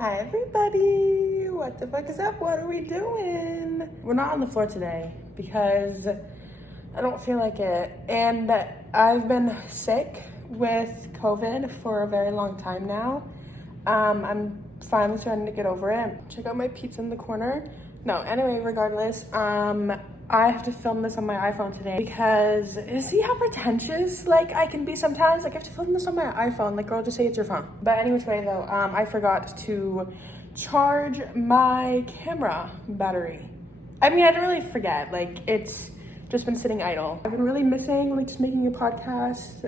Hi everybody! What the fuck is up? What are we doing? We're not on the floor today because I don't feel like it. And I've been sick with COVID for a very long time now. I'm finally starting to get over it. Check out my pizza in the corner. No, anyway, regardless, I have to film this on my iPhone today because see how pretentious like I can be sometimes? Like I have to film this on my iPhone. Like girl, just say it's your phone. But anyway, today though, I forgot to charge my camera battery. I mean, I didn't really forget. Like it's just been sitting idle. I've been really missing like just making a podcast,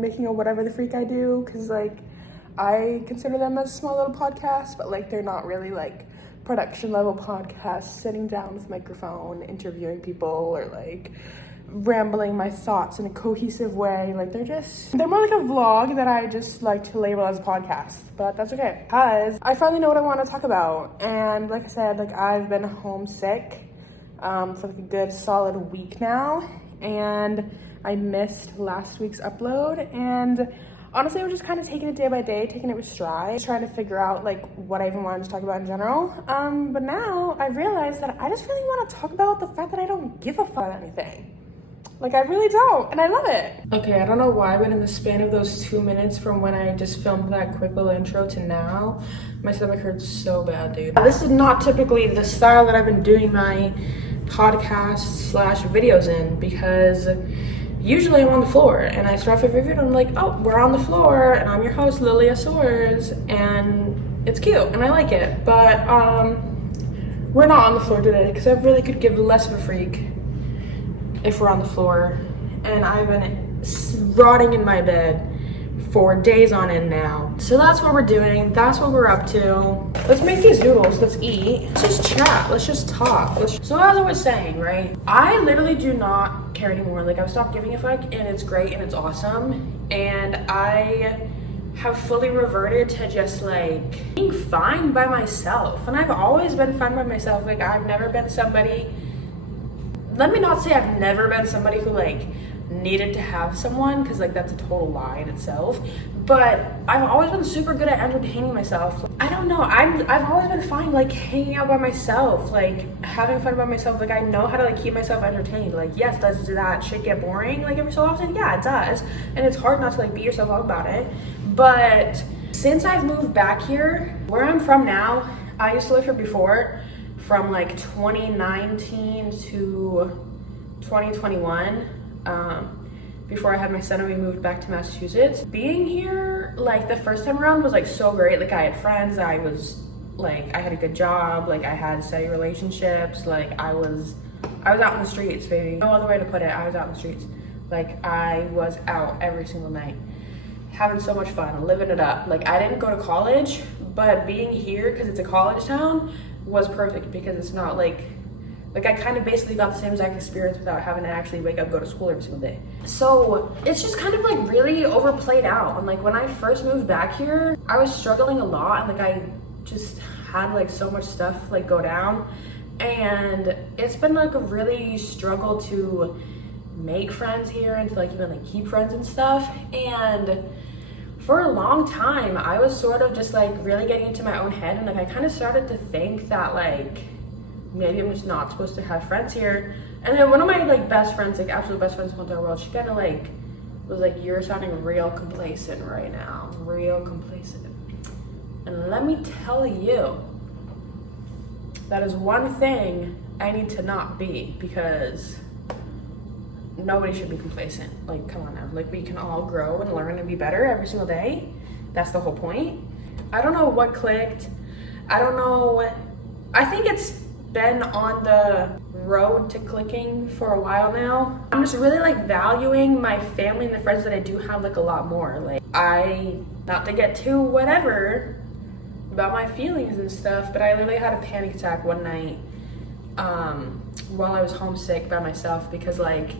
making a whatever the freak I do, because like I consider them as small little podcasts, but like they're not really like production level podcasts, sitting down with a microphone, interviewing people, or like rambling my thoughts in a cohesive way. Like they're more like a vlog that I just like to label as a podcast, but that's okay because I finally know what I want to talk about. And like I said, like I've been homesick for like a good solid week now, and I missed last week's upload, and honestly, I was just kind of taking it day by day, taking it with stride, trying to figure out like what I even wanted to talk about in general. But now I realized that I just really want to talk about the fact that I don't give a fuck about anything. Like I really don't, and I love it. Okay, I don't know why, but in the span of those 2 minutes from when I just filmed that quick little intro to now, my stomach hurts so bad, dude. This is not typically the style that I've been doing my podcast / videos in, because usually I'm on the floor and I start off every video and I'm like, oh, we're on the floor and I'm your host, Lilia Soares, and it's cute and I like it. But we're not on the floor today because I really could give less of a freak if we're on the floor. And I've been rotting in my bed for days on end now. So that's what we're doing. That's what we're up to. Let's make these noodles. Let's eat. Let's just chat. Let's just talk. So as I was saying, right? I literally do not care anymore. Like I've stopped giving a fuck, and it's great and it's awesome. And I have fully reverted to just like being fine by myself. And I've always been fine by myself. Like I've never been somebody, let me not say I've never been somebody who like needed to have someone, because like that's a total lie in itself, but I've always been super good at entertaining myself. I don't know, I've always been fine like hanging out by myself, like having fun by myself. Like I know how to like keep myself entertained. Like yes, does that shit get boring like every so often? Yeah, it does, and it's hard not to like beat yourself up about it. But since I've moved back here, where I'm from now, I used to live here before from like 2019 to 2021. Before I had my son and we moved back to Massachusetts. Being here, like the first time around was like so great. Like I had friends, I had a good job, like I had steady relationships, like I was out in the streets, baby. No other way to put it, I was out in the streets. Like I was out every single night, having so much fun, living it up. Like I didn't go to college, but being here, because it's a college town, was perfect because it's not like I kind of basically got the same exact experience without having to actually wake up, go to school every single day. So it's just kind of like really overplayed out. And like when I first moved back here, I was struggling a lot, and like I just had like so much stuff like go down, and it's been like a really struggle to make friends here and to like even like keep friends and stuff. And for a long time I was sort of just like really getting into my own head, and like I kind of started to think that like maybe I'm just not supposed to have friends here. And then one of my like best friends, like absolute best friends in the entire world, she kind of like was like, you're sounding real complacent right now, real complacent. And let me tell you, that is one thing I need to not be, because nobody should be complacent. Like come on now, like we can all grow and learn and be better every single day. That's the whole point. I don't know what clicked. I don't know, I think it's been on the road to clicking for a while now. I'm just really like valuing my family and the friends that I do have like a lot more. Like not to get too whatever about my feelings and stuff, but I literally had a panic attack one night while I was homesick by myself, because like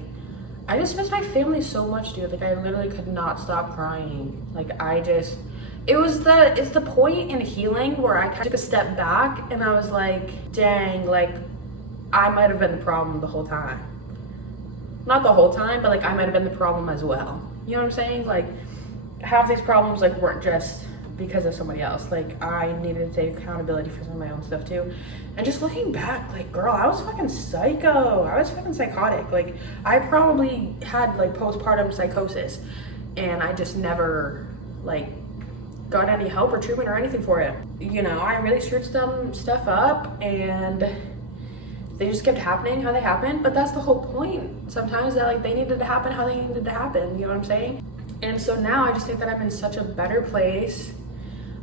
I just miss my family so much, dude. Like I literally could not stop crying. Like it's the point in healing where I kind of took a step back and I was like, dang, like I might have been the problem the whole time. Not the whole time, but like I might have been the problem as well. You know what I'm saying? Like half these problems like weren't just because of somebody else. Like, I needed to take accountability for some of my own stuff too. And just looking back, like, girl, I was fucking psycho. I was fucking psychotic. Like, I probably had like postpartum psychosis, and I just never like got any help or treatment or anything for it. You know, I really screwed some stuff up, and they just kept happening how they happened. But that's the whole point sometimes, that like they needed to happen how they needed to happen, you know what I'm saying? And so now I just think that I'm in such a better place.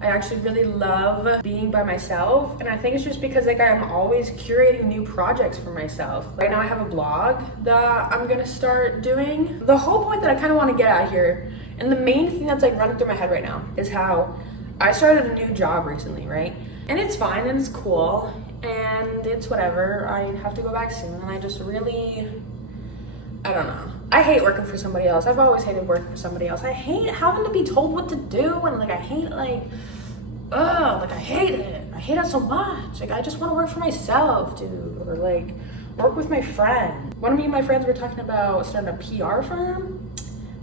I actually really love being by myself, and I think it's just because like I'm always curating new projects for myself. Right now I have a blog that I'm gonna start doing. The whole point that I kind of want to get at here, and the main thing that's like running through my head right now, is how I started a new job recently, right? And it's fine and it's cool and it's whatever. I have to go back soon, and I just really, I don't know. I hate working for somebody else. I've always hated working for somebody else. I hate having to be told what to do, and like I hate like, like I hate it. I hate it so much. Like I just want to work for myself, dude, or like work with my friend. One of me and my friends were talking about starting a PR firm,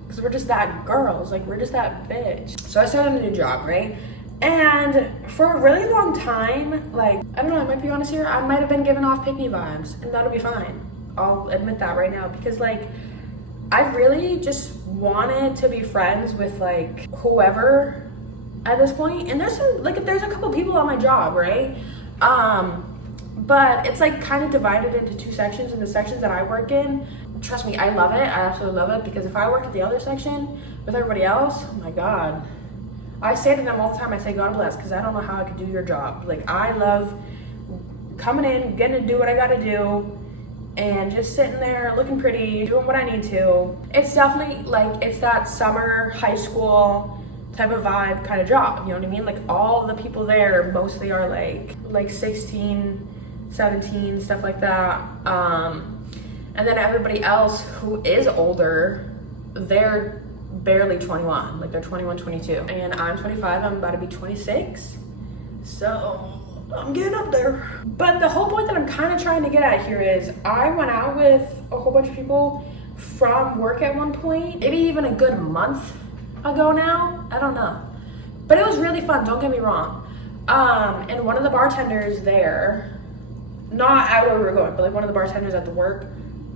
because we're just that girls. Like we're just that bitch. So I started a new job, right? And for a really long time, like, I don't know, I might be honest here, I might have been giving off pick me vibes, and that'll be fine. I'll admit that right now, because like I really just wanted to be friends with like whoever at this point. And there's a couple people on my job, right? But it's like kind of divided into two sections, and the sections that I work in, trust me, I love it. I absolutely love it, because if I worked at the other section with everybody else, oh my God. I say to them all the time, I say, God bless, because I don't know how I could do your job. Like I love coming in, getting to do what I gotta do, and just sitting there looking pretty, doing what I need to. It's definitely like, it's that summer high school type of vibe kind of job, you know what I mean? Like all the people there mostly are like 16, 17, stuff like that. And then everybody else who is older, they're barely 21, like they're 21, 22. And I'm 25, I'm about to be 26. So I'm getting up there. But the whole point that I'm kind of trying to get at here is I went out with a whole bunch of people from work at one point, maybe even a good month ago now, I don't know. But it was really fun, don't get me wrong. And one of the bartenders there, not at where we were going, but like one of the bartenders at the work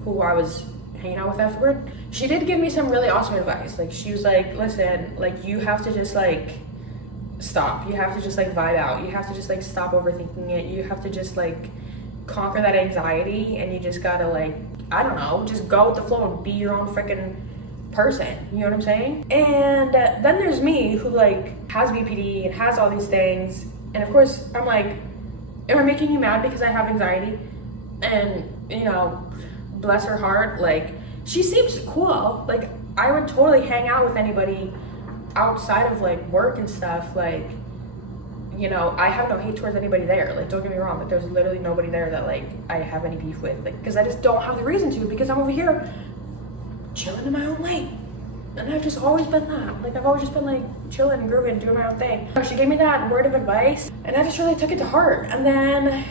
who I was hanging out with afterward, she did give me some really awesome advice. Like she was like, listen, like you have to just like stop. You have to just like vibe out. You have to just like stop overthinking it. You have to just like conquer that anxiety, and you just gotta like, I don't know, just go with the flow and be your own freaking person. You know what I'm saying? And then there's me who like has BPD and has all these things. And of course I'm like, am I making you mad because I have anxiety? And you know, bless her heart, like she seems cool. Like I would totally hang out with anybody outside of like work and stuff. Like, you know, I have no hate towards anybody there. Like don't get me wrong, but there's literally nobody there that like I have any beef with. Like, because I just don't have the reason to, because I'm over here chilling in my own lane. And I've just always been that. Like I've always just been like chilling and grooving, doing my own thing. So she gave me that word of advice, and I just really took it to heart. And then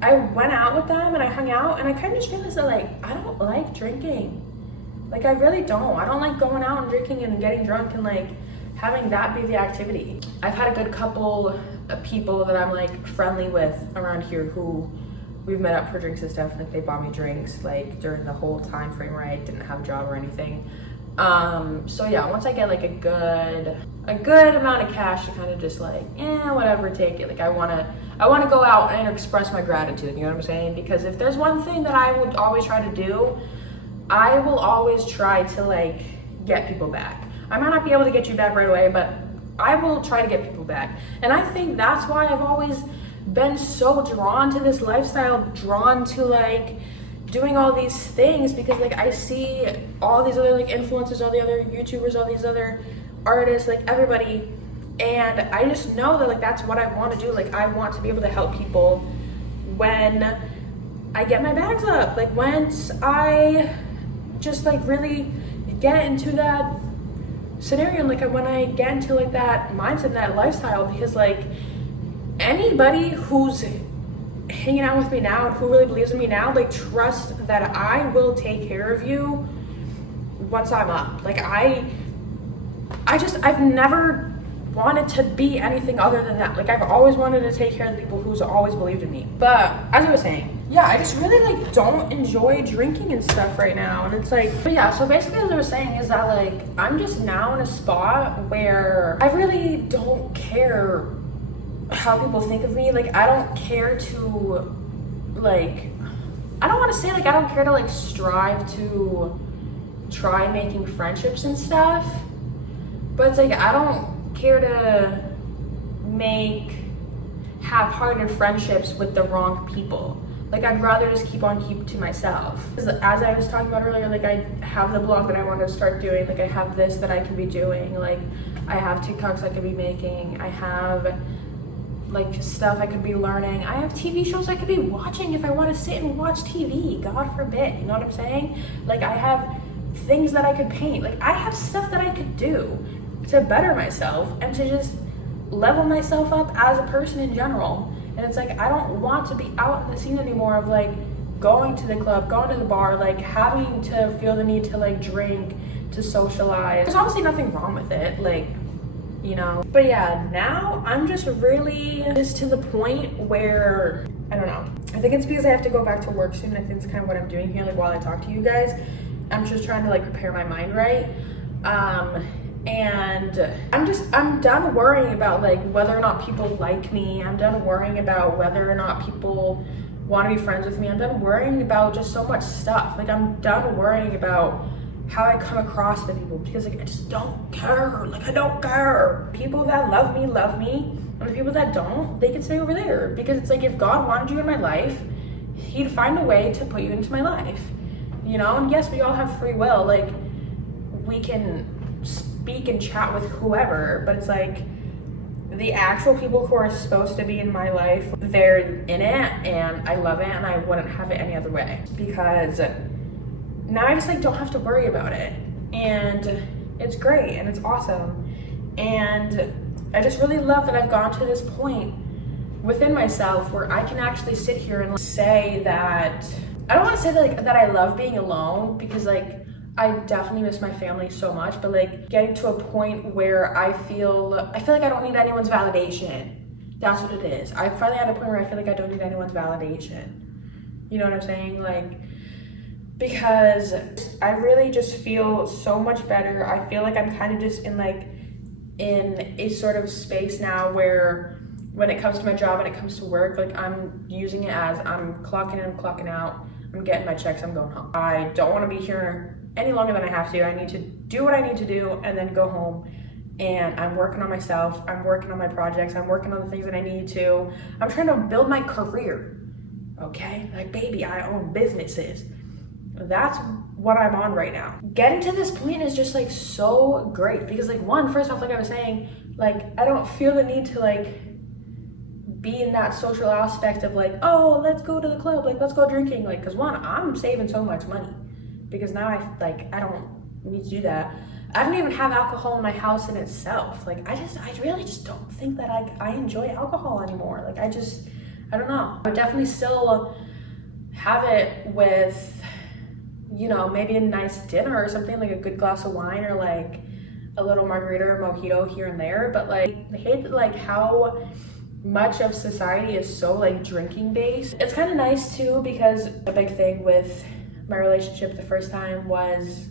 I went out with them and I hung out, and I kind of just realized that like I don't like drinking. Like I really don't. I don't like going out and drinking and getting drunk and like having that be the activity. I've had a good couple of people that I'm like friendly with around here who we've met up for drinks and stuff. Like they bought me drinks like during the whole time frame where I didn't have a job or anything. So yeah, once I get like a good amount of cash to kind of just like, whatever, take it. Like I wanna go out and express my gratitude, you know what I'm saying? Because if there's one thing that I would always try to do, I will always try to like get people back. I might not be able to get you back right away, but I will try to get people back. And I think that's why I've always been so drawn to this lifestyle, drawn to like doing all these things, because like I see all these other like influencers, all the other YouTubers, all these other artists, like everybody, and I just know that like that's what I want to do. Like I want to be able to help people when I get my bags up, like once I just like really get into that scenario, and like when I get into like that mindset, that lifestyle. Because like anybody who's hanging out with me now and who really believes in me now, like trust that I will take care of you once I'm up. Like I've never wanted to be anything other than that. Like, I've always wanted to take care of the people who's always believed in me. But as I was saying, yeah, I just really like don't enjoy drinking and stuff right now. And it's like, but yeah, so basically as I was saying is that like, I'm just now in a spot where I really don't care how people think of me. Like, I don't care to like, I don't want to say like, I don't care to like strive to try making friendships and stuff, but it's like, I don't care to make half-hearted friendships with the wrong people. Like, I'd rather just keep to myself. As I was talking about earlier, like, I have the blog that I want to start doing. Like, I have this that I can be doing. Like, I have TikToks I could be making. I have like stuff I could be learning. I have TV shows I could be watching if I want to sit and watch TV. God forbid, you know what I'm saying? Like, I have things that I could paint. Like, I have stuff that I could do to better myself and to just level myself up as a person in general. And it's like, I don't want to be out in the scene anymore of like going to the club, going to the bar, like having to feel the need to like drink, to socialize. There's obviously nothing wrong with it, like, you know. But yeah, now I'm just really just to the point where, I don't know. I think it's because I have to go back to work soon. I think it's kind of what I'm doing here, like while I talk to you guys. I'm just trying to like prepare my mind right. And I'm done worrying about like whether or not people like me. I'm done worrying about whether or not people want to be friends with me. I'm done worrying about just so much stuff. Like, I'm done worrying about how I come across to people, because like, I just don't care. Like, I don't care. People that love me, and the people that don't, they can stay over there. Because it's like, if God wanted you in my life, he'd find a way to put you into my life, you know? And yes, we all have free will. Like, we can speak and chat with whoever, but it's like, the actual people who are supposed to be in my life, they're in it, and I love it, and I wouldn't have it any other way, because now I just like don't have to worry about it, and it's great and it's awesome. And I just really love that I've gone to this point within myself where I can actually sit here and say that, I don't want to say that like that I love being alone, because like I definitely miss my family so much, but like getting to a point where I feel like I don't need anyone's validation. That's what it is. I finally at a point where I feel like I don't need anyone's validation. You know what I'm saying? Like, because I really just feel so much better. I feel like I'm kind of just in a sort of space now where when it comes to my job and it comes to work, like I'm using it as I'm clocking in, I'm clocking out, I'm getting my checks, I'm going home. I don't want to be here any longer than I have to. I need to do what I need to do and then go home. And I'm working on myself, I'm working on my projects, I'm working on the things that I need to. I'm trying to build my career, okay? Like, baby, I own businesses. That's what I'm on right now. Getting to this point is just like so great, because like, one, first off, like I was saying, like I don't feel the need to like be in that social aspect of like, oh, let's go to the club, like let's go drinking, like, because one, I'm saving so much money, because now I don't need to do that. I don't even have alcohol in my house in itself. Like, I really just don't think that I enjoy alcohol anymore. Like, I don't know. I would definitely still have it with, you know, maybe a nice dinner or something, like a good glass of wine or like a little margarita or mojito here and there. But like, I hate like how much of society is so like drinking based. It's kind of nice too, because a big thing with my relationship the first time was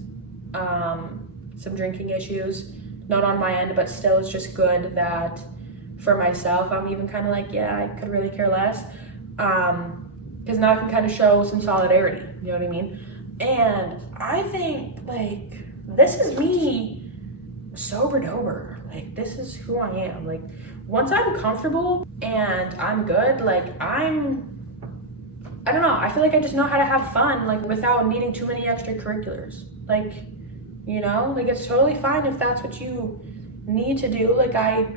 some drinking issues, not on my end, but still it's just good that for myself, I'm even kind of like, yeah, I could really care less, because now I can kind of show some solidarity, you know what I mean? And I think like, this is me sober dober, like this is who I am. Like, once I'm comfortable and I'm good, like I don't know, I feel like I just know how to have fun, like without needing too many extracurriculars. Like, you know, like it's totally fine if that's what you need to do. Like, I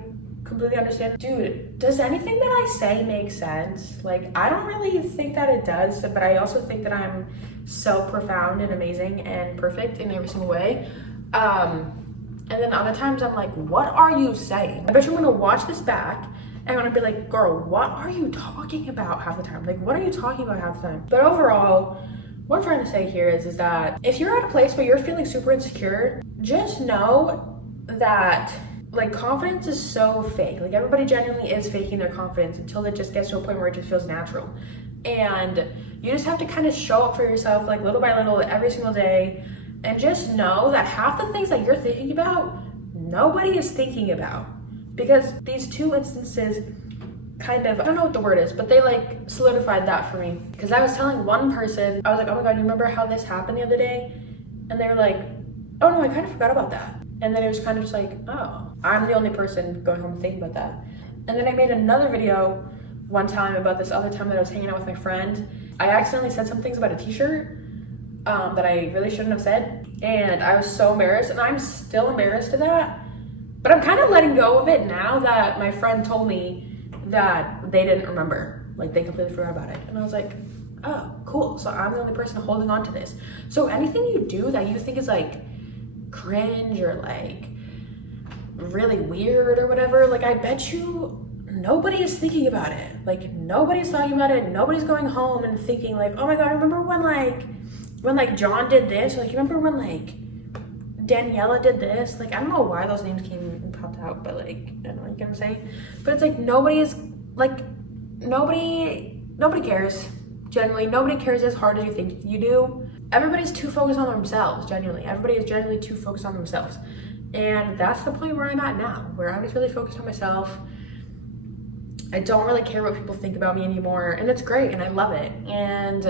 completely understand. Dude, does anything that I say make sense? Like, I don't really think that it does, but I also think that I'm so profound and amazing and perfect in every single way. And then other times I'm like, what are you saying? I bet you're gonna watch this back and I'm gonna be like, girl, what are you talking about half the time? Like, what are you talking about half the time? But overall, what I'm trying to say here is that if you're at a place where you're feeling super insecure, just know that like confidence is so fake. Like everybody genuinely is faking their confidence until it just gets to a point where it just feels natural. And you just have to kind of show up for yourself like little by little every single day, and just know that half the things that you're thinking about, nobody is thinking about. Because these two instances kind of, I don't know what the word is, but they like solidified that for me. Because I was telling one person, I was like, oh my God, you remember how this happened the other day? And they were like, oh no, I kind of forgot about that. And then it was kind of just like, oh, I'm the only person going home thinking about that. And then I made another video one time about this other time that I was hanging out with my friend. I accidentally said some things about a t-shirt that I really shouldn't have said. And I was so embarrassed, and I'm still embarrassed of that. But I'm kind of letting go of it now that my friend told me that they didn't remember. Like they completely forgot about it. And I was like, oh, cool. So I'm the only person holding on to this. So anything you do that you think is like cringe or like really weird or whatever, like I bet you nobody is thinking about it. Like nobody's talking about it. Nobody's going home and thinking like, oh my God, remember when John did this? Like you remember when like Daniela did this? Like I don't know why those names came and popped out, but like I don't know, you get what I'm saying? But it's like nobody cares. Generally, nobody cares as hard as you think you do. Everybody's too focused on themselves, genuinely. Everybody is generally too focused on themselves. And that's the point where I'm at now, where I'm just really focused on myself. I don't really care what people think about me anymore, and it's great, and I love it. And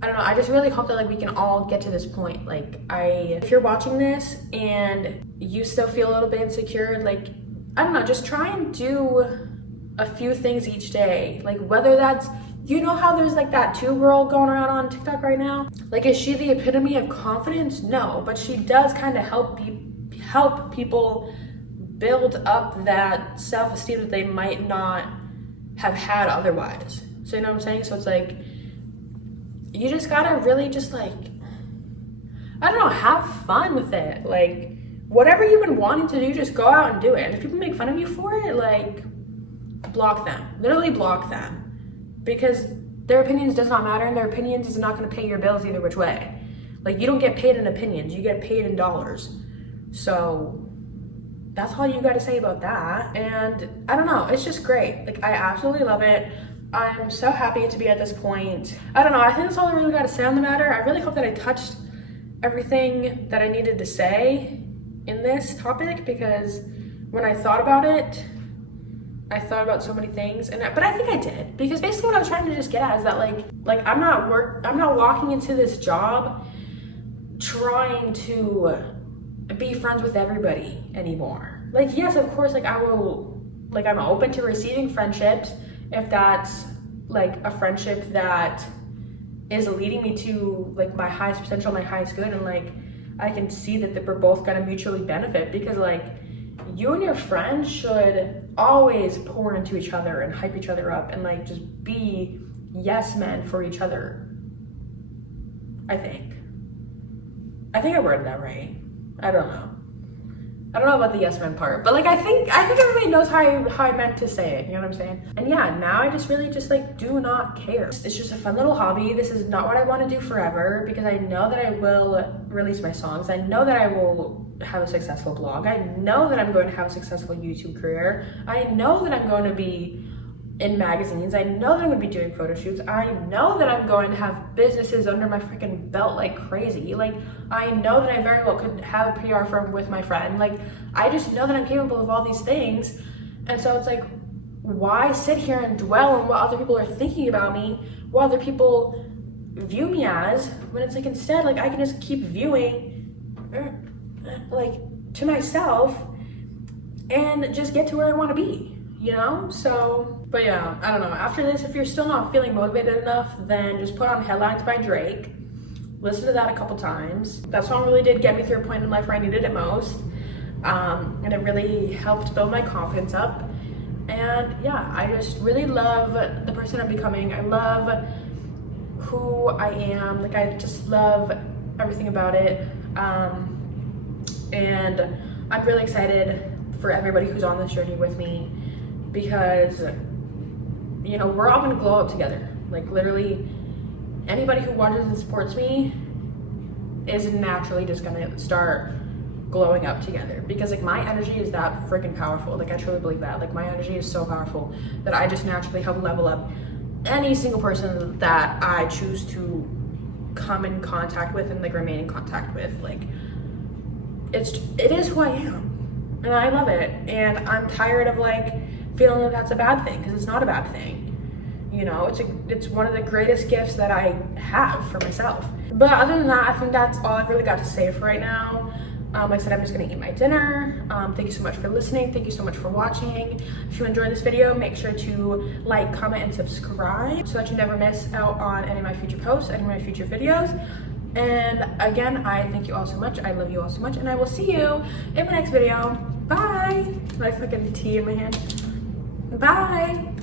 I don't know, I just really hope that like we can all get to this point. Like if you're watching this and you still feel a little bit insecure, like, I don't know, just try and do a few things each day. Like whether that's, you know how there's like that 2 girl going around on TikTok right now? Like, is she the epitome of confidence? No, but she does kind of help people build up that self-esteem that they might not have had otherwise. So you know what I'm saying? So it's like, you just gotta really just like, I don't know, have fun with it. Like whatever you've been wanting to do, just go out and do it. And if people make fun of you for it, like block them, literally block them. Because their opinions does not matter, and their opinions is not going to pay your bills either which way. Like you don't get paid in opinions, you get paid in dollars. So that's all you got to say about that. And I don't know, it's just great. Like I absolutely love it. I'm so happy to be at this point. I don't know, I think that's all I really got to say on the matter. I really hope that I touched everything that I needed to say in this topic, because when I thought about it, I thought about so many things, but I think I did, because basically what I was trying to just get at is that like I'm not walking into this job trying to be friends with everybody anymore. Like yes, of course, like I'm open to receiving friendships if that's like a friendship that is leading me to like my highest potential, my highest good, and like I can see that we're both gonna mutually benefit, because like you and your friends should always pour into each other and hype each other up and like just be yes men for each other. I think I worded that right. I don't know about the yes men part, but like I think everybody knows how I meant to say it, you know what I'm saying? And yeah, now I just really just like do not care. It's just a fun little hobby. This is not what I want to do forever, because I know that I will release my songs. I know that I will have a successful blog. I know that I'm going to have a successful YouTube career. I know that I'm going to be in magazines. I know that I'm going to be doing photo shoots. I know that I'm going to have businesses under my freaking belt like crazy. Like, I know that I very well could have a PR firm with my friend. Like, I just know that I'm capable of all these things. And so it's like, why sit here and dwell on what other people are thinking about me, what other people view me as, when it's like instead, like I can just keep viewing like to myself and just get to where I want to be, you know? So, but yeah, I don't know. After this, if you're still not feeling motivated enough, then just put on Headlines by Drake. Listen to that a couple times. That song really did get me through a point in life where I needed it most. And it really helped build my confidence up. And yeah, I just really love the person I'm becoming. I love who I am. Like, I just love everything about it. And I'm really excited for everybody who's on this journey with me, because, you know, we're all gonna glow up together. Like, literally, anybody who watches and supports me is naturally just gonna start glowing up together, because like my energy is that freaking powerful. Like I truly believe that. Like my energy is so powerful that I just naturally help level up any single person that I choose to come in contact with and like remain in contact with. Like it is who I am, and I love it. And I'm tired of like feeling that that's a bad thing, because it's not a bad thing. You know, it's one of the greatest gifts that I have for myself. But other than that, I think that's all I've really got to say for right now. Like I said, I'm just gonna eat my dinner. Thank you so much for listening. Thank you so much for watching. If you enjoyed this video, make sure to like, comment, and subscribe so that you never miss out on any of my future posts, any of my future videos. And again, I thank you all so much. I love you all so much, and I will see you in my next video. Bye. My freaking tea in my hand. Bye.